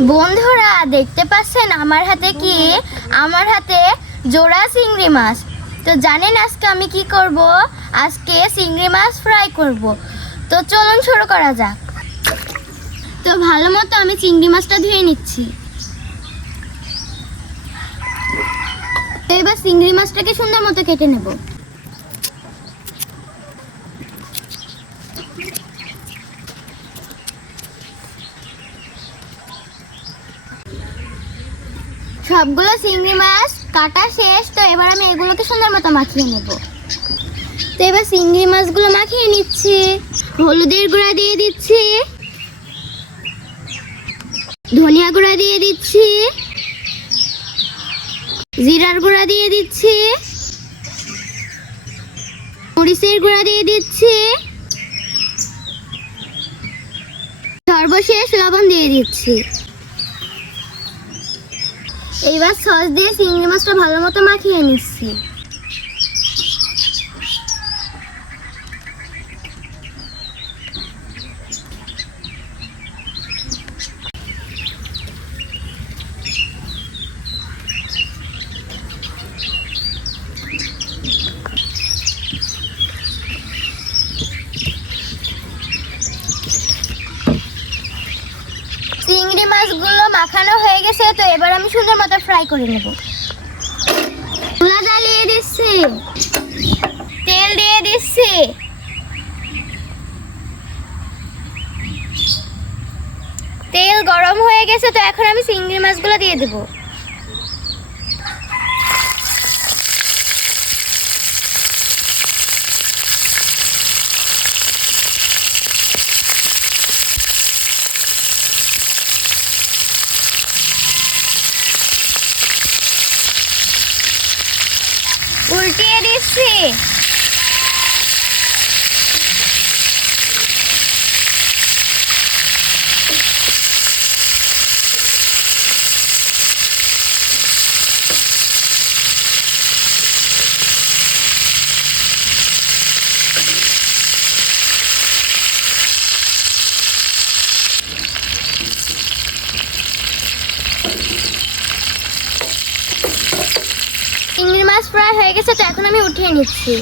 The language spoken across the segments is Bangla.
বন্ধুরা দেখতে পাচ্ছেন আমার হাতে জোড়া চিংড়ি মাছ। তো জানেন আজকে আমি কি করব? আজকে চিংড়ি মাছ ফ্রাই করব। তো চলুন শুরু করা যাক। তো ভালো মতো আমি চিংড়ি মাছটা ধুয়ে নিচ্ছি। তো এবার চিংড়ি মাছটাকে সুন্দর মতো কেটে নেব। সবগুলো চিংড়ি মাছ কাটা শেষ। তো এবার আমি এগুলোকে সুন্দর মতো মাখিয়ে নেব। তো এবার চিংড়ি মাছগুলো মাখিয়ে নিচ্ছি। হলুদের গুঁড়া দিয়ে দিচ্ছি, ধনিয়া গুঁড়া দিয়ে দিচ্ছি, জিরার গুঁড়া দিয়ে দিচ্ছি, মরিচের গুঁড়া দিয়ে দিচ্ছি, সর্বশেষ লবণ দিয়ে দিচ্ছি। এইবার সস দিয়ে চিংড়ি মাছটা ভালো মতো মাখিয়ে নিচ্ছি। চিংড়ি মাছগুলো মাখানো হয়ে গেছে। তো এবার আমি সুন্দর মতো ফ্রাই করে নেব। চুলা জ্বালিয়ে দিচ্ছি, তেল দিয়ে দিচ্ছি। তেল গরম হয়ে গেছে। তো এখন আমি চিংড়ি মাছগুলো দিয়ে দেব। উল্টিয়ে দিচ্ছি। চিংড়ি মাছ ফ্রাই হয়ে গেছে। তো এখন আমি উঠিয়ে নিচ্ছি।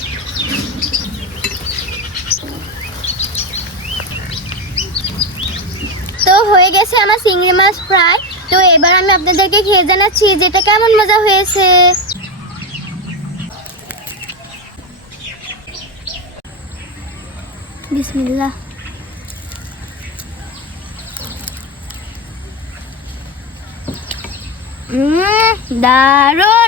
তো হয়ে গেছে আমার চিংড়ি মাছ ফ্রাই। তো এবার আমি আপনাদেরকে খেয়ে জানাচ্ছি যেটা কেমন মজা হয়েছে। বিসমিল্লাহ। দারুণ।